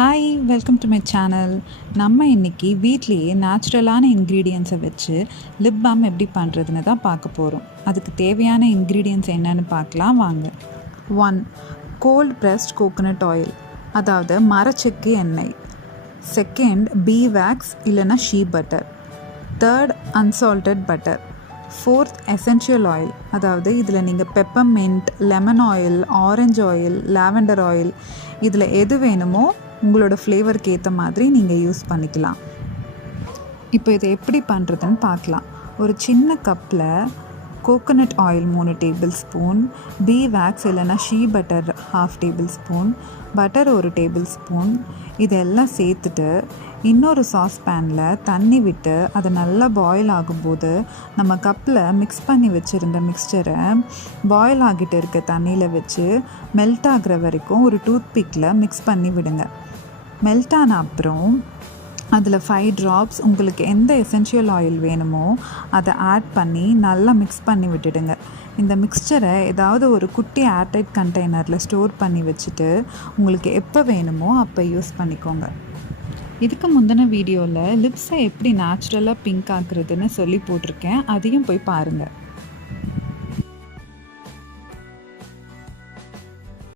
Hi, welcome to my channel. நம்ம இன்றைக்கி வீட்லேயே நேச்சுரலான இன்க்ரீடியன்ஸை வச்சு லிப் பாம் எப்படி பண்ணுறதுன்னு தான் பார்க்க போகிறோம். அதுக்கு தேவையான இன்க்ரீடியன்ட்ஸ் என்னென்னு பார்க்கலாம் வாங்க. 1. கோல்ட் ப்ரெஸ்ட் கோகோனட் ஆயில், அதாவது மரச்செக்கு எண்ணெய். 2. பீ வேக்ஸ் இல்லைனா she butter. 3. Unsalted butter. 4. Essential oil, அதாவது இதில் நீங்கள் peppermint, lemon oil, orange oil, lavender oil இதில் எது வேணுமோ உங்களோட ஃப்ளேவருக்கு ஏற்ற மாதிரி நீங்கள் யூஸ் பண்ணிக்கலாம். இப்போ இதை எப்படி பண்ணுறதுன்னு பார்க்கலாம். ஒரு சின்ன கப்பில் கோகோனட் ஆயில் 3 டேபிள் ஸ்பூன், பீ வேக்ஸ் இல்லைனா she butter 1/2 table spoon, butter 1 table spoon இதெல்லாம் சேர்த்துட்டு இன்னொரு சாஸ் பேனில் தண்ணி விட்டு அதை நல்லா பாயில் ஆகும்போது நம்ம கப்பில் மிக்ஸ் பண்ணி வச்சுருந்த மிக்ஸ்சரை பாயில் ஆகிட்டு இருக்க தண்ணியில் வச்சு மெல்ட் ஆகிற வரைக்கும் ஒரு டூத்பிக்கில் மிக்ஸ் பண்ணி விடுங்க. மெல்ட் ஆன அப்புறம் அதில் 5 ட்ராப்ஸ் உங்களுக்கு எந்த எசென்ஷியல் ஆயில் வேணுமோ அதை ஆட் பண்ணி நல்லா மிக்ஸ் பண்ணி விட்டுடுங்க. இந்த மிக்ஸ்சரை ஏதாவது ஒரு குட்டி ஏர்டைட் கண்டெய்னரில் ஸ்டோர் பண்ணி வச்சுட்டு உங்களுக்கு எப்போ வேணுமோ அப்போ யூஸ் பண்ணிக்கோங்க. இதுக்கு முந்தின வீடியோவில் லிப்ஸை எப்படி நேச்சுரலாக பிங்க் ஆக்குறதுன்னு சொல்லி போட்டிருக்கேன், அதையும் போய் பாருங்கள்.